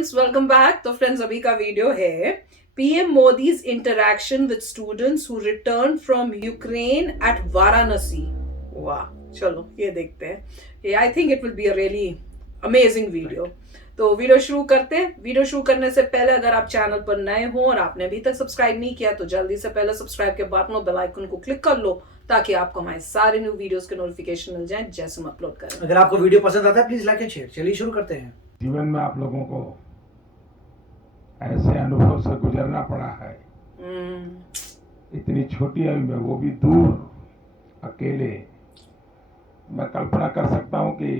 Friends, welcome back. तो friends, अभी का वीडियो है PM Modi's interaction with students who return from Ukraine at Varanasi. वाह, चलो ये देखते हैं। ये I think it will be a really amazing video. तो वीडियो शुरू करते हैं। वीडियो शुरू करने से पहले अगर आप चैनल पर नए हो और आपने अभी तक सब्सक्राइब नहीं किया तो जल्दी से पहले सब्सक्राइब के बटन और बेल आइकन को क्लिक कर लो ताकि आपको हमारे सारे न्यू वीडियोस के नोटिफिकेशन मिल जाएं जैसे हम अपलोड करें। अगर आपको वीडियो पसंद आता है प्लीज लाइक एंड शेयर। चलिए शुरू करते हैं। जीवन में आप लोगों को ऐसे अनुभव से गुजरना पड़ा है, इतनी छोटी आयु में, वो भी दूर, अकेले। मैं कल्पना कर सकता हूं कि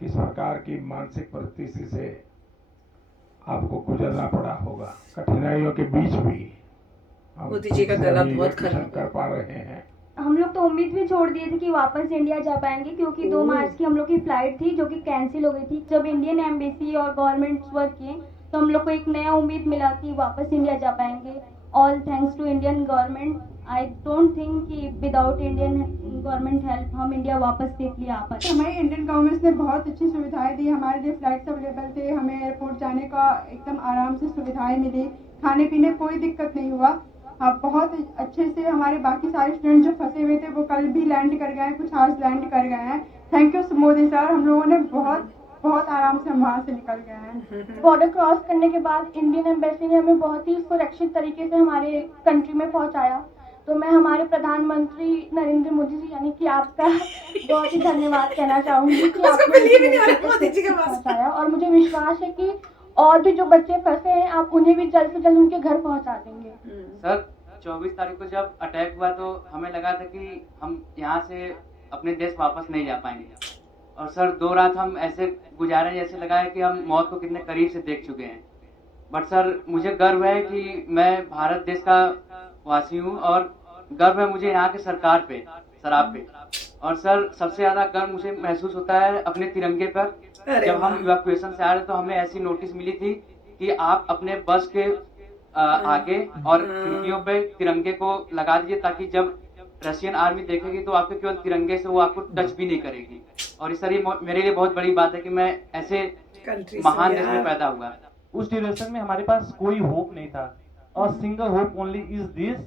किस प्रकार की मानसिक परिस्थिति से आपको गुजरना पड़ा होगा। कठिनाइयों के बीच भी हम मोदी जी का गला बहुत वैकेशन खराब कर पा रहे हैं। हम लोग तो उम्मीद भी छोड़ दिए थे कि वापस इंडिया जा पाएंगे, क्योंकि 2 मार्च की हम लोग की फ्लाइट थी जो कि कैंसिल हो गई थी। जब इंडियन एम्बेसी और गवर्नमेंट वर्क किए तो हम लोग को एक नया उम्मीद मिला कि वापस इंडिया जा पाएंगे। All thanks to Indian government. I don't think कि विदाउट इंडियन गवर्नमेंट हेल्प हम इंडिया वापस सेफली आ पाते। हमारी इंडियन गवर्नमेंट ने बहुत अच्छी सुविधाएं दी। हमारे लिए फ्लाइट्स अवेलेबल थे, हमें एयरपोर्ट जाने का एकदम आराम से सुविधाएं मिली, खाने पीने कोई दिक्कत नहीं हुआ। हाँ, बहुत अच्छे से हमारे बाकी सारे स्टूडेंट जो फंसे हुए थे वो कल भी लैंड कर गए हैं, कुछ आज लैंड कर गए हैं। थैंक यू मोदी सर, हम लोगों ने बहुत आराम से हम वहाँ से निकल गए हैं। बॉर्डर क्रॉस करने के बाद इंडियन एम्बेसी ने हमें बहुत ही सुरक्षित तरीके से हमारे कंट्री में पहुंचाया। तो मैं हमारे प्रधानमंत्री नरेंद्र मोदी जी यानी कि आपका बहुत ही धन्यवाद कहना चाहूंगी कि आपने पहुंचाया। और मुझे विश्वास है कि और भी जो बच्चे फंसे हैं आप उन्हें भी जल्द से जल्द उनके घर पहुंचा देंगे। सर, 24 तारीख को जब अटैक हुआ तो हमें लगा था कि हम यहाँ से अपने देश वापस नहीं जा पाएंगे। और सर 2 रात हम ऐसे गुजारे जैसे लगा है कि हम मौत को कितने करीब से देख चुके हैं। बट सर, मुझे गर्व है कि मैं भारत देश का वासी हूँ और गर्व है मुझे यहाँ के सरकार पे, सर आप पे। और सर सबसे ज्यादा गर्व मुझे महसूस होता है अपने तिरंगे पर। जब हम इवैक्यूएशन से आ रहे तो हमें ऐसी नोटिस मिली थी कि आप अपने बस के आगे और खिड़कियों पे तिरंगे को लगा दीजिए ताकि जब रशियन आर्मी देखेगी तो आपके केवल तिरंगे से वो आपको टच भी नहीं करेगी। और इस तरह मेरे लिए बहुत बड़ी बात है कि मैं ऐसे महान देश में पैदा हुआ। उस ड्यूरेशन में हमारे पास कोई होप नहीं था और single hope only is this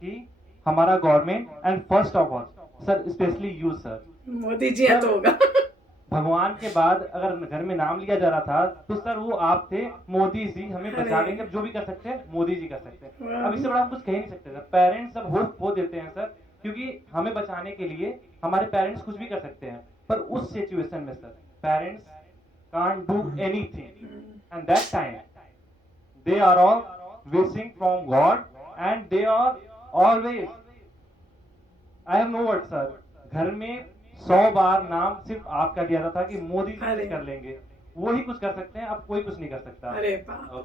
कि हमारा government and first of all sir specially you sir Modi ji तो होगा। भगवान के बाद अगर घर में नाम लिया जा रहा था तो सर वो आप थे। मोदी जी हमें बचा देंगे, जो भी कर सकते हैं मोदी जी कर सकते हैं। अब इससे बड़ा हम कुछ कह नहीं सकते सर। पेरेंट्स सब होप खो देते हैं सर, क्योंकि हमें बचाने के लिए हमारे पेरेंट्स कुछ भी कर सकते हैं, पर उस सिचुएशन में sir parents can't do anything and that time they are all wishing from god and they are always, I have no word sir. घर में 100 बार नाम सिर्फ आपका लिया जाता था कि मोदी जी कर लेंगे, वो ही कुछ कर सकते हैं, अब कोई कुछ नहीं कर सकता।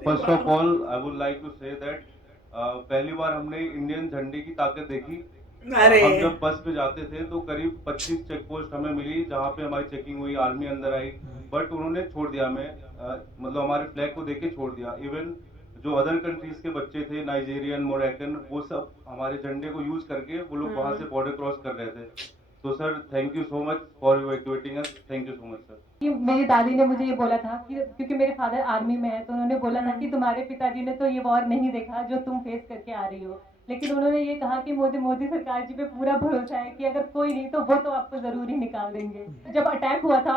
First of all I would like to say that पहली बार हमने इंडियन झंडे की ताकत देखी। हम जब बस पे जाते थे तो करीब 25 चेक पोस्ट हमें मिली जहाँ पे हमारी चेकिंग हुई, आर्मी अंदर आई, बट उन्होंने छोड़ दिया हमें, मतलब हमारे फ्लैग को देख के छोड़ दिया। इवन जो अदर कंट्रीज के बच्चे थे, नाइजीरियन, मोरक्कन, वो सब हमारे झंडे को यूज करके वो लोग वहाँ से बॉर्डर क्रॉस कर रहे थे। तो sir thank you so much for evacuating us. Thank you so much sir. मेरी दादी ने मुझे ये बोला था कि क्योंकि मेरे फादर आर्मी में है तो उन्होंने बोला था कि तुम्हारे पिताजी ने तो ये वॉर नहीं देखा जो तुम फेस करके आ रही हो, लेकिन उन्होंने ये कहा कि मोदी सरकार जी पे पूरा भरोसा है कि अगर कोई नहीं तो वो तो आपको जरूर ही निकाल देंगे। जब अटैक हुआ था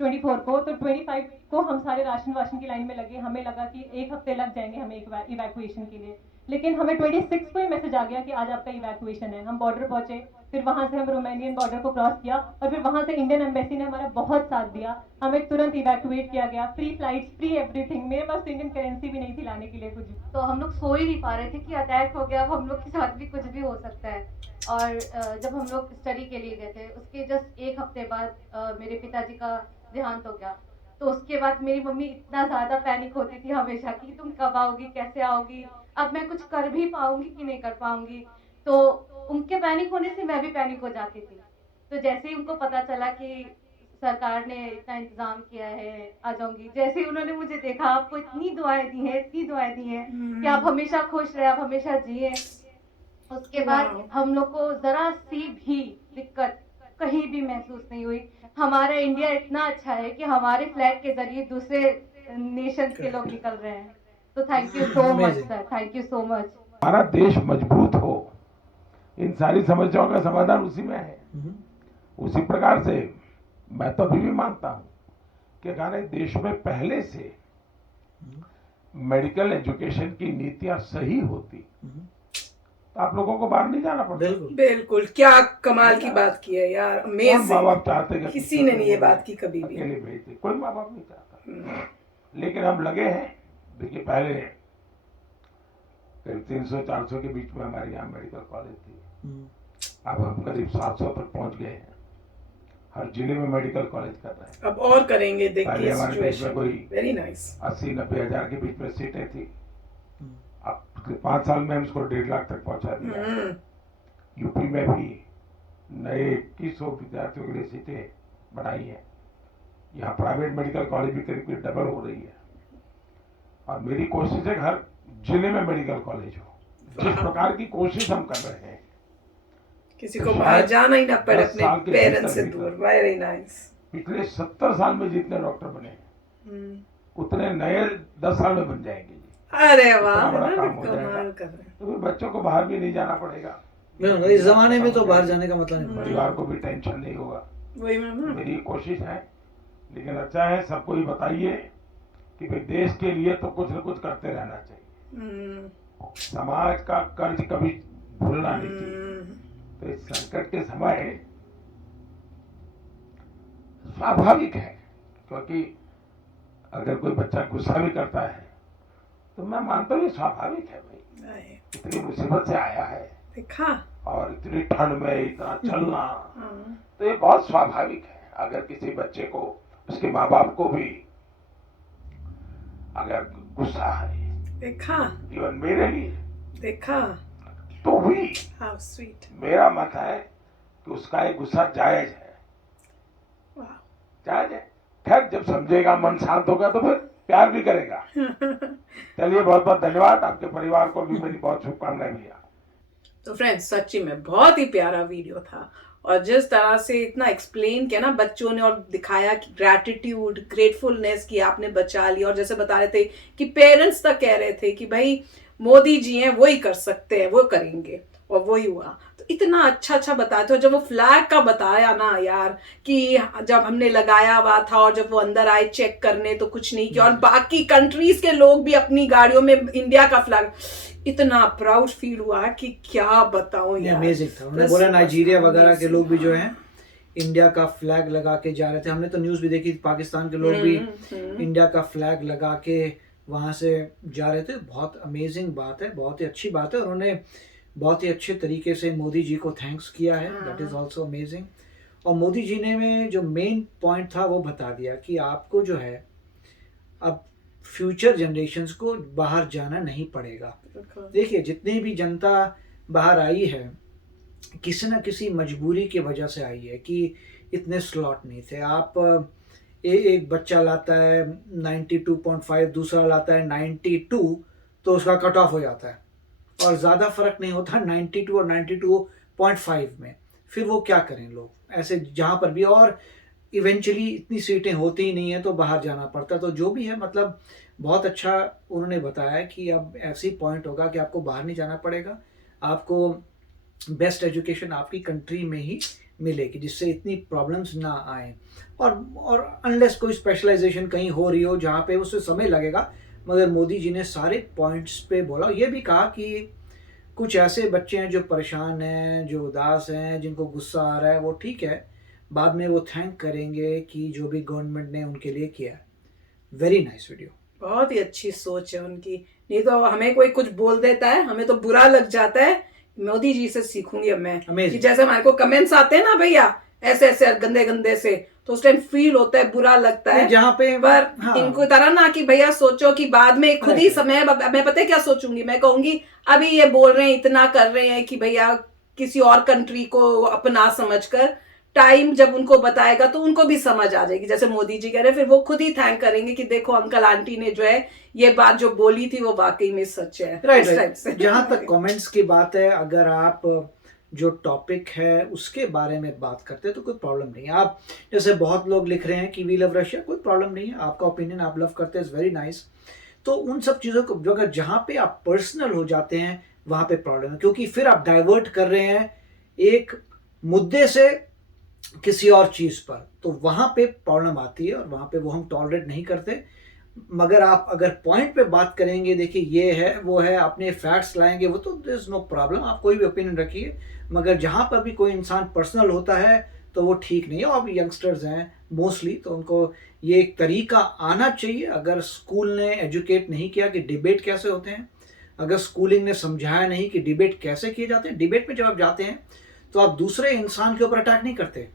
24 को तो 25 को हम सारे राशन की लाइन में लगे। हमें लगा कि 1 हफ्ते लग जाएंगे हमें इवैक्यूएशन के लिए, लेकिन हमें 26 को ही मैसेज आ गया कि आज आपका इवैक्यूएशन है। हम बॉर्डर पहुंचे, फिर वहां से हम रोमानियन बॉर्डर को क्रॉस किया और फिर वहां से इंडियन एम्बेसी ने हमारा बहुत साथ दिया। हमें तुरंत इवैक्यूएट किया गया, फ्री फ्लाइट्स, फ्री एवरीथिंग। मेरे पास इंडियन करेंसी भी नहीं थी लाने के लिए कुछ। तो हम लोग सो ही नहीं पा रहे थे कि अटैक हो गया, अब हम लोग के साथ भी कुछ भी हो सकता है। और जब हम लोग स्टडी के लिए गए थे उसके जस्ट 1 हफ्ते बाद मेरे पिताजी का देहांत हो गया। तो उसके बाद मेरी मम्मी इतना ज्यादा पैनिक होती थी हमेशा कि तुम कब आओगी, कैसे आओगी, अब मैं कुछ कर भी पाऊंगी कि नहीं कर पाऊंगी। तो उनके पैनिक होने से मैं भी पैनिक हो जाती थी। तो जैसे ही उनको पता चला कि सरकार ने इतना इंतजाम किया है, आ जाऊंगी, जैसे ही उन्होंने मुझे देखा, आपको इतनी दुआएं दी हैं, इतनी दुआएं दी हैं कि आप हमेशा खुश रहे, आप हमेशा जिए। उसके बाद हम लोग को जरा सी भी दिक्कत कहीं भी महसूस नहीं हुई। हमारा इंडिया इतना अच्छा है कि हमारे फ्लैग के जरिए दूसरे नेशंस के लोग निकल रहे हैं। तो thank you so much sir, thank you so much. हमारा देश मजबूत हो, इन सारी समस्याओं का समाधान उसी में है। उसी प्रकार से मैं तो अभी भी मानता हूं कि अगर देश में पहले से मेडिकल एजुकेशन की नीतियां सही होती तो आप लोगों को बाहर नहीं जाना पड़ता। बिल्कुल, क्या कमाल की बात की है यार, कौन माँ बाप अमेजिंग। चाहते कि किसी ने नहीं ये बात की कभी भी। अकेले भेजते, कोई माँ बाप नहीं चाहता। लेकिन हम लगे हैं। देखिए पहले करीब 300-400 के बीच में हमारे यहाँ मेडिकल कॉलेज थी, अब हम करीब 700 तक पहुंच गए हैं। हर जिले में मेडिकल कॉलेज कर रहे हैं। अब और करेंगे, पहले देखिए हमारे देश में सिचुएशन। कोई वेरी नाइस। 80-90 हजार के बीच में सीटें थी, अब 5 साल में हम इसको 1.5 लाख तक पहुंचा दिया। यूपी में भी नए 2100 विद्यार्थियों के लिए सीटें बढ़ाई हैं। यहाँ प्राइवेट मेडिकल कॉलेज भी करीब डबल हो रही है। और मेरी कोशिश है कि हर जिले में मेडिकल कॉलेज हो। जिस प्रकार की कोशिश हम कर रहे हैं, किसी को बाहर जाना ही ना पड़े 10 अपने साल के पेरेंट्स से भीतर दूर। Very nice. पिछले 70 साल में जितने डॉक्टर बने उतने नए 10 साल में बन जाएंगे। अरे वाह, इतना बड़ा ना, काम हो कमाल जाएगा। कर रहे हैं। तो फिर बच्चों को बाहर भी नहीं जाना पड़ेगा। इस जमाने में तो बाहर जाने का मतलब नहीं। परिवार को भी टेंशन नहीं होगा। वही मैम, मेरी कोशिश है। लेकिन अच्छा है, सबको ही बताइए कि भाई देश के लिए तो कुछ न कुछ करते रहना चाहिए। समाज का कर्ज कभी भूलना नहीं चाहिए। तो इस संकट के समय स्वाभाविक है, क्योंकि अगर कोई बच्चा गुस्सा भी करता है तो मैं मानता हूँ ये स्वाभाविक है। भाई इतनी मुसीबत से आया है, देखा, और इतनी ठंड में इतना चलना, तो ये बहुत स्वाभाविक है। अगर किसी बच्चे को, उसके माँ बाप को भी अगर गुस्सा है, देखा, इवन मेरे लिए, देखा, तो भी हाउ स्वीट। मेरा मत है कि उसका ये गुस्सा जायज है। वाह। जायज है। खैर जब समझेगा, मन शांत होगा तो फिर प्यार भी करेगा। चलिए, बहुत बहुत धन्यवाद। आपके परिवार को भी मेरी बहुत शुभकामनाएं भैया। तो फ्रेंड्स, सच्ची में बहुत ही प्यारा वीडियो था, और जिस तरह से इतना एक्सप्लेन किया ना बच्चों ने, और दिखाया कि ग्रैटिट्यूड, ग्रेटफुलनेस की आपने बचा लिया। और जैसे बता रहे थे कि पेरेंट्स तक कह रहे थे कि भाई मोदी जी हैं, वो ही कर सकते हैं, वो करेंगे, और वो ही हुआ। तो इतना अच्छा बताते हो। जब वो फ्लैग का बताया ना यार, कि जब हमने लगाया हुआ था और जब वो अंदर आए चेक करने तो कुछ नहीं किया, और बाकी कंट्रीज के लोग भी अपनी गाड़ियों में इंडिया का फ्लैग, इतना प्राउड फील हुआ कि क्या बताऊं यार। अमेजिंग था। उन्होंने बोला नाइजीरिया वगैरह के लोग भी जो हैं इंडिया का फ्लैग लगा के जा रहे थे। हमने तो न्यूज़ भी देखी, पाकिस्तान के लोग भी इंडिया का फ्लैग लगा के वहाँ से जा रहे थे। बहुत अमेजिंग बात है, बहुत ही अच्छी बात है। उन्होंने बहुत ही अच्छे तरीके से मोदी जी को थैंक्स किया है। That is also amazing. और मोदी जी ने में जो मेन पॉइंट था वो बता दिया कि आपको जो है अब फ्यूचर जनरेशन्स को बाहर जाना नहीं पड़ेगा। देखिए, जितनी भी जनता बाहर आई है, किसी न किसी मजबूरी की वजह से आई है कि इतने स्लॉट नहीं थे। आप एक बच्चा लाता है 92.5, दूसरा लाता है 92, तो उसका कट ऑफ हो जाता है, और ज़्यादा फर्क नहीं होता 92 और 92.5 में। फिर वो क्या करें लोग ऐसे जहाँ पर भी, और इवेंचुअली इतनी सीटें होती ही नहीं है तो बाहर जाना पड़ता। तो जो भी है, मतलब बहुत अच्छा उन्होंने बताया कि अब ऐसी पॉइंट होगा कि आपको बाहर नहीं जाना पड़ेगा, आपको बेस्ट एजुकेशन आपकी कंट्री में ही मिलेगी, जिससे इतनी प्रॉब्लम्स ना आए। और अनलेस कोई स्पेशलाइजेशन कहीं हो रही हो जहाँ पे उससे समय लगेगा, मगर मोदी जी ने सारे पॉइंट्स पे बोला। ये भी कहा कि कुछ ऐसे बच्चे हैं जो परेशान हैं, जो उदास हैं, जिनको गुस्सा आ रहा है, वो ठीक है, बाद में वो थैंक करेंगे कि जो भी गवर्नमेंट ने उनके लिए किया। Very nice video. बहुत ही अच्छी सोच है उनकी। नहीं तो हमें कोई कुछ बोल देता है, हमें तो बुरा लग जाता है। मोदी जी से सीखूंगी अब मैं कि जैसे हमारे को कमेंट्स आते हैं ना भैया ऐसे ऐसे गंदे गंदे से, तो उस टाइम फील होता है, बुरा लगता है। जहाँ पे पर इनको तरह ना कि भैया सोचो कि बाद में खुद ही समय, मैं पता है क्या सोचूंगी, मैं कहूंगी अभी ये बोल रहे हैं, इतना कर रहे हैं कि भैया किसी और कंट्री को अपना समझकर, टाइम जब उनको बताएगा तो उनको भी समझ आ जाएगी। जैसे मोदी जी कह रहे हैं, फिर वो खुद ही थैंक करेंगे कि देखो अंकल आंटी ने जो है ये बात जो बोली थी वो वाकई में सच है। राइट। जहाँ तक कमेंट्स की बात है, अगर आप जो टॉपिक है उसके बारे में बात करते हैं तो कोई प्रॉब्लम नहीं है। आप जैसे बहुत लोग लिख रहे हैं कि वी लव रशिया, कोई प्रॉब्लम नहीं है, आपका ओपिनियन आप लव करते हैं, इज़ वेरी नाइस। तो उन सब चीज़ों को अगर जहाँ पे आप पर्सनल हो जाते हैं वहाँ पे प्रॉब्लम है, क्योंकि फिर आप डाइवर्ट कर रहे हैं एक मुद्दे से किसी और चीज़ पर, तो वहाँ पे प्रॉब्लम आती है और वहाँ पे वो हम टॉलरेट नहीं करते। मगर आप अगर पॉइंट पे बात करेंगे, देखिए ये है वो है, अपने फैक्ट्स लाएंगे, वो तो देयर इज नो प्रॉब्लम, आप कोई भी ओपिनियन रखिए। मगर जहाँ पर भी कोई इंसान पर्सनल होता है तो वो ठीक नहीं है। और यंगस्टर्स हैं मोस्टली, तो उनको ये एक तरीका आना चाहिए। अगर स्कूल ने एजुकेट नहीं किया कि डिबेट कैसे होते हैं, अगर स्कूलिंग ने समझाया नहीं कि डिबेट कैसे किए जाते हैं, डिबेट में जब आप जाते हैं तो आप दूसरे इंसान के ऊपर अटैक नहीं करते,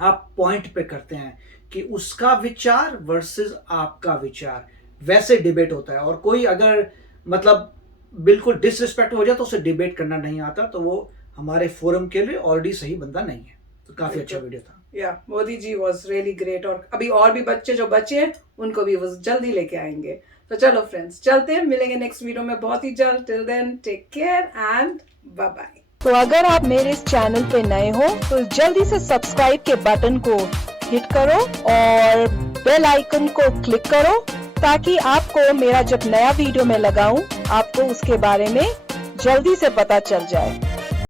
आप पॉइंट पे करते हैं कि उसका विचार वर्सेस आपका विचार, वैसे डिबेट होता है। और कोई अगर मतलब बिल्कुल डिसरिस्पेक्ट हो जाए तो उसे डिबेट करना नहीं आता, तो वो हमारे फोरम के लिए ऑलरेडी सही बंदा नहीं है। तो काफी अच्छा वीडियो था। या Modi ji was really great. और अभी और भी बच्चे जो बचे हैं उनको भी वो जल्दी लेके आएंगे। तो चलो फ्रेंड्स, चलते हैं, मिलेंगे नेक्स्ट वीडियो में बहुत ही जल्द। Till then take care and bye bye. तो अगर आप मेरे इस चैनल पे नए हो तो जल्दी से सब्सक्राइब के बटन को हिट करो और बेल आइकन को क्लिक करो, ताकि आपको मेरा जब नया वीडियो मैं लगाऊं आपको उसके बारे में जल्दी से पता चल जाए।